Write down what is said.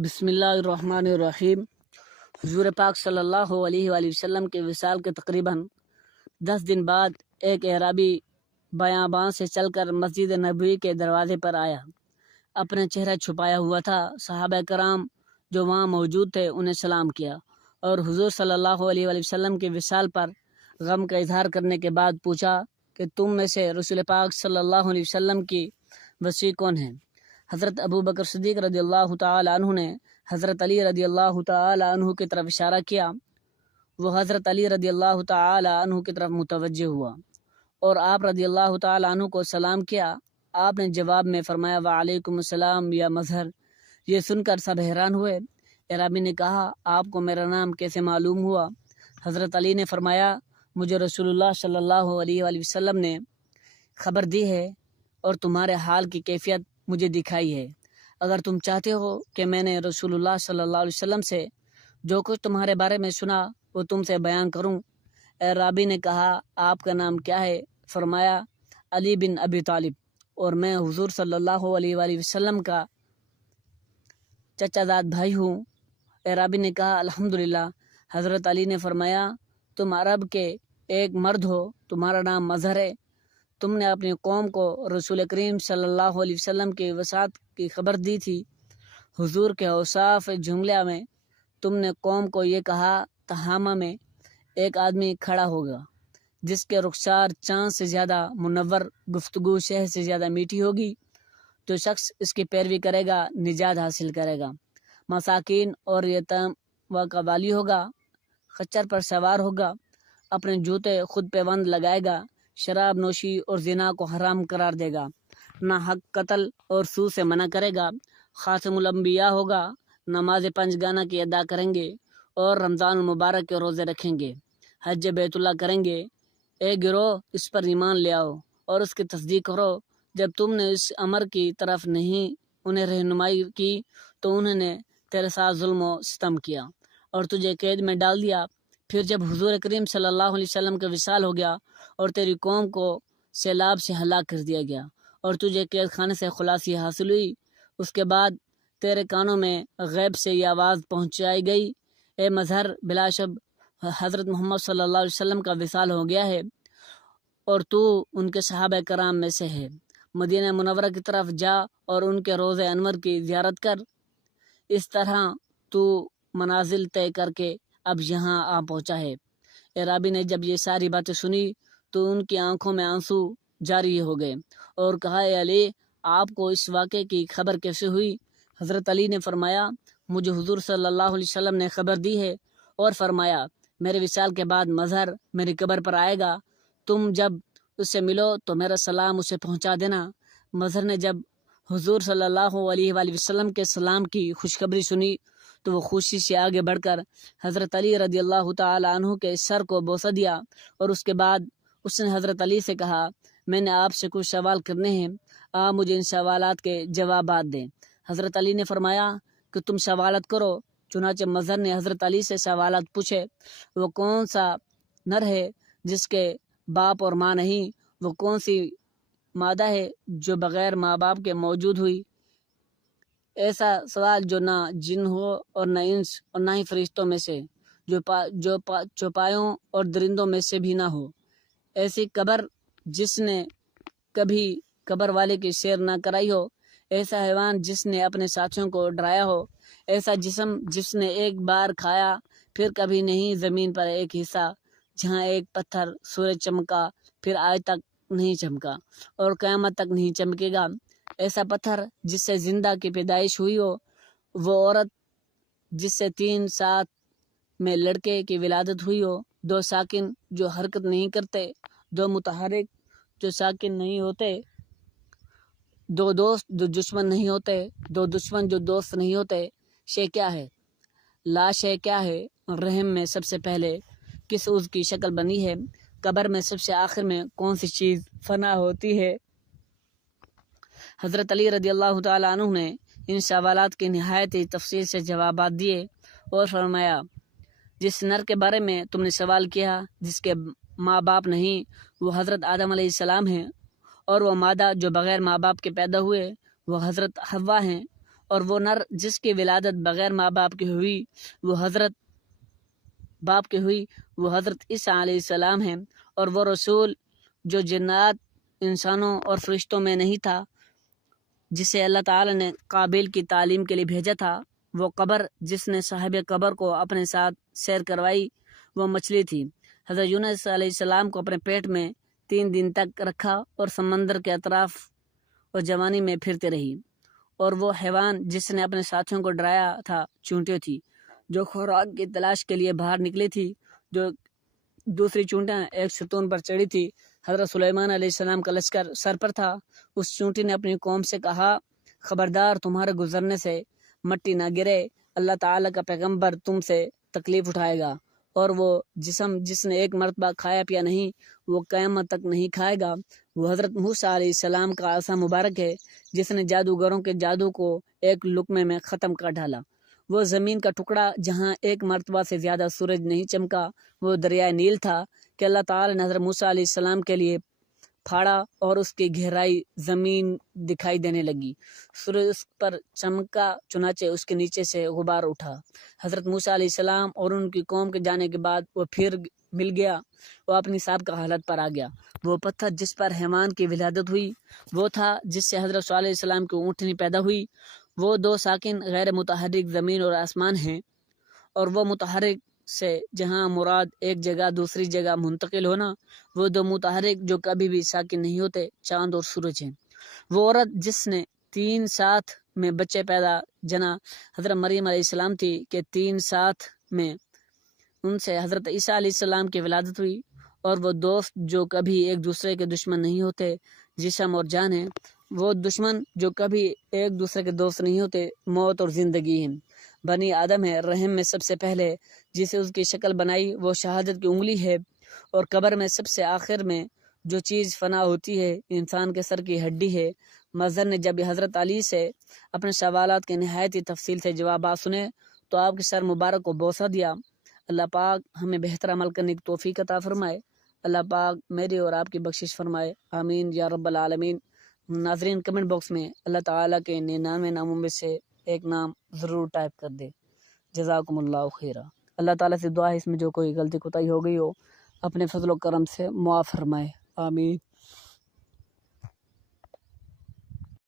بسم اللہ الرحمن الرحیم۔ حضور پاک صلی اللہ علیہ وآلہ وسلم کے وصال کے تقریباً 10 دن بعد ایک اعرابی بیاباں سے چل کر مسجد نبوی کے دروازے پر آیا۔ اپنا چہرہ چھپایا ہوا تھا۔ صحابہ کرام جو وہاں موجود تھے انہیں سلام کیا اور حضور صلی اللہ علیہ وآلہ وسلم کے وصال پر غم کا اظہار کرنے کے بعد پوچھا کہ تم میں سے رسول پاک صلی اللہ علیہ وسلم کی وصی کون ہے؟ حضرت ابو بکر صدیق رضی اللہ تعالی عنہ نے حضرت علی رضی اللہ تعالی عنہ کی طرف اشارہ کیا۔ وہ حضرت علی رضی اللہ تعالی عنہ کی طرف متوجہ ہوا اور آپ رضی اللہ تعالی عنہ کو سلام کیا۔ آپ نے جواب میں فرمایا وعلیکم السلام یا مظہر۔ یہ سن کر سب حیران ہوئے۔ اعرابی نے کہا آپ کو میرا نام کیسے معلوم ہوا؟ حضرت علی نے فرمایا مجھے رسول اللہ صلی اللہ علیہ وآلہ وسلم نے خبر دی ہے اور تمہارے حال کی کیفیت مجھے دکھائی ہے۔ اگر تم چاہتے ہو کہ میں نے رسول اللہ صلی اللہ علیہ وسلم سے جو کچھ تمہارے بارے میں سنا وہ تم سے بیان کروں۔ اعرابی نے کہا آپ کا نام کیا ہے؟ فرمایا علی بن ابی طالب اور میں حضور صلی اللہ علیہ وآلہ وسلم کا چچا زاد بھائی ہوں۔ اعرابی نے کہا الحمدللہ۔ حضرت علی نے فرمایا تم عرب کے ایک مرد ہو، تمہارا نام مظہر ہے، تم نے اپنی قوم کو رسول کریم صلی اللہ علیہ وسلم کی وصیت کی خبر دی تھی۔ حضور کے اوصاف جملہ میں تم نے قوم کو یہ کہا تہامہ میں ایک آدمی کھڑا ہوگا جس کے رخسار چاند سے زیادہ منور، گفتگو شہد سے زیادہ میٹھی ہوگی، جو شخص اس کی پیروی کرے گا نجات حاصل کرے گا، مساکین اور یتیم کا والی ہوگا، خچر پر سوار ہوگا، اپنے جوتے خود پہ بند لگائے گا، شراب نوشی اور زنا کو حرام قرار دے گا، نہ حق قتل اور سود سے منع کرے گا، خاتم الانبیاء ہوگا، نماز 5 گانا کی ادا کریں گے اور رمضان المبارک کے روزے رکھیں گے، حج بیت اللہ کریں گے۔ اے گروہ اس پر ایمان لے آؤ اور اس کی تصدیق کرو۔ جب تم نے اس امر کی طرف نہیں انہیں رہنمائی کی تو انہوں نے تیرے ساتھ ظلم و ستم کیا اور تجھے قید میں ڈال دیا۔ پھر جب حضور کریم صلی اللہ علیہ وسلم کا وصال ہو گیا اور تیری قوم کو سیلاب سے ہلاک کر دیا گیا اور تجھے قید خانے سے خلاصی حاصل ہوئی، اس کے بعد تیرے کانوں میں غیب سے یہ آواز پہنچائی گئی اے مظہر بلا شب حضرت محمد صلی اللہ علیہ وسلم کا وصال ہو گیا ہے اور تو ان کے صحابہ کرام میں سے ہے۔ مدینہ منورہ کی طرف جا اور ان کے روضہ انور کی زیارت کر۔ اس طرح تو منازل طے کر کے اب یہاں آ پہنچا ہے۔ اعرابی نے جب یہ ساری باتیں سنی تو ان کی آنکھوں میں آنسو جاری ہو گئے اور کہا اے علی آپ کو اس واقعے کی خبر کیسے ہوئی؟ حضرت علی نے فرمایا مجھے حضور صلی اللہ علیہ وسلم نے خبر دی ہے اور فرمایا میرے وصال کے بعد مظہر میری قبر پر آئے گا، تم جب اس سے ملو تو میرا سلام اسے پہنچا دینا۔ مظہر نے جب حضور صلی اللہ علیہ وآلہ وسلم کے سلام کی خوشخبری سنی تو وہ خوشی سے آگے بڑھ کر حضرت علی رضی اللہ تعالی عنہ کے سر کو بوسہ دیا اور اس کے بعد اس نے حضرت علی سے کہا میں نے آپ سے کچھ سوال کرنے ہیں، آپ مجھے ان سوالات کے جوابات دیں۔ حضرت علی نے فرمایا کہ تم سوالات کرو۔ چنانچہ مظہر نے حضرت علی سے سوالات پوچھے۔ وہ کون سا نر ہے جس کے باپ اور ماں نہیں؟ وہ کون سی مادہ ہے جو بغیر ماں باپ کے موجود ہوئی؟ ایسا سوال جو نہ جن ہو اور نہ انس اور نہ ہی فرشتوں میں سے، جو چوپایوں اور درندوں میں سے بھی نہ ہو۔ ایسی قبر جس نے کبھی قبر والے کی سیر نہ کرائی ہو، ایسا حیوان جس نے اپنے ساتھیوں کو ڈرایا ہو، ایسا جسم جس نے ایک بار کھایا پھر کبھی نہیں زمین پر ایک حصہ جہاں ایک پتھر سورج چمکا پھر آج تک نہیں چمکا اور قیامت تک نہیں چمکے گا، ایسا پتھر جس سے زندہ کی پیدائش ہوئی ہو، وہ عورت جس سے 3 ساتھ میں لڑکے کی ولادت ہوئی ہو، 2 ساکن جو حرکت نہیں کرتے، 2 متحرک جو ساکن نہیں ہوتے، 2 دوست جو دشمن نہیں ہوتے، 2 دشمن جو دوست نہیں ہوتے۔ شے کیا ہے؟ لا شے کیا ہے؟ رحم میں سب سے پہلے کس عضو کی شکل بنی ہے؟ قبر میں سب سے آخر میں کون سی چیز فنا ہوتی ہے؟ حضرت علی رضی اللہ تعالی عنہ نے ان سوالات کی نہایت ہی تفصیل سے جوابات دیے اور فرمایا جس نر کے بارے میں تم نے سوال کیا جس کے ماں باپ نہیں وہ حضرت آدم علیہ السلام ہیں، اور وہ مادہ جو بغیر ماں باپ کے پیدا ہوئے وہ حضرت حوا ہیں، اور وہ نر جس کی ولادت بغیر ماں باپ کی ہوئی وہ حضرت عیسیٰ علیہ السلام ہیں، اور وہ رسول جو جنات، انسانوں اور فرشتوں میں نہیں تھا، جسے اللہ تعالی نے قابل کی تعلیم کے لیے بھیجا تھا۔ وہ قبر جس نے صاحب قبر کو اپنے ساتھ سیر کروائی وہ مچھلی تھی۔ حضرت یونس علیہ السلام کو اپنے پیٹ میں 3 دن تک رکھا اور سمندر کے اطراف اور جوانی میں پھرتے رہی۔ اور وہ حیوان جس نے اپنے ساتھیوں کو ڈرایا تھا چونٹیاں تھی، جو خوراک کی تلاش کے لیے باہر نکلی تھی۔ جو دوسری چونٹیاں ایک ستون پر چڑھی تھی۔ حضرت سلیمان علیہ السلام کا لشکر سر پر تھا۔ اس چونٹی نے اپنی قوم سے کہا، خبردار تمہارے گزرنے سے مٹی نہ گرے، اللہ تعالیٰ کا پیغمبر تم سے تکلیف اٹھائے گا، اور وہ جسم جس نے ایک مرتبہ کھایا پیا نہیں وہ قیامت تک نہیں کھائے گا۔ وہ حضرت موسیٰ علیہ السلام کا عصا مبارک ہے جس نے جادوگروں کے جادو کو ایک لقمے میں ختم کر ڈالا۔ وہ زمین کا ٹکڑا جہاں ایک مرتبہ سے زیادہ سورج نہیں چمکا وہ دریائے نیل تھا کہ اللہ تعالی نے حضرت موسیٰ علیہ السلام کے لیے پھاڑا اور اس کی گہرائی زمین دکھائی دینے لگی۔ سورج اس پر چمکا، چنانچہ اس کے نیچے سے غبار اٹھا۔ حضرت موسیٰ علیہ السلام اور ان کی قوم کے جانے کے بعد وہ پھر مل گیا، وہ اپنی سابقہ حالت پر آ گیا۔ وہ پتھر جس پر حیوان کی ولادت ہوئی وہ تھا جس سے حضرت صالح علیہ السلام کی اونٹنی پیدا ہوئی۔ وہ 2 ساکن غیر متحرک زمین اور آسمان ہیں، اور وہ متحرک سے جہاں مراد ایک جگہ دوسری جگہ منتقل ہونا، وہ 2 متحرک جو کبھی بھی ساکن نہیں ہوتے چاند اور سورج ہیں۔ وہ عورت جس نے 3 ساتھ میں بچے پیدا جنا حضرت مریم علیہ السلام تھی کہ 3 ساتھ میں ان سے حضرت عیسیٰ علیہ السلام کی ولادت ہوئی۔ اور وہ دوست جو کبھی ایک دوسرے کے دشمن نہیں ہوتے جسم اور جان ہیں، وہ دشمن جو کبھی ایک دوسرے کے دوست نہیں ہوتے موت اور زندگی ہیں۔ بنی آدم ہے، رحم میں سب سے پہلے جسے اس کی شکل بنائی وہ شہادت کی انگلی ہے، اور قبر میں سب سے آخر میں جو چیز فنا ہوتی ہے انسان کے سر کی ہڈی ہے۔ مظہر نے جب حضرت علی سے اپنے سوالات کے نہایت ہی تفصیل سے جوابات سنے تو آپ کے سر مبارک کو بوسہ دیا۔ اللہ پاک ہمیں بہتر عمل کرنے کی توفیق عطا فرمائے۔ اللہ پاک میری اور آپ کی بخشش فرمائے، آمین یا رب العالمین۔ ناظرین کمنٹ باکس میں اللہ تعالیٰ کے 99 ناموں میں سے ایک نام ضرور ٹائپ کر دے۔ جزاکم اللہ خیرہ۔ اللہ تعالیٰ سے دعا ہے اس میں جو کوئی غلطی کوتاہی ہو گئی ہو اپنے فضل و کرم سے معاف فرمائے، آمین۔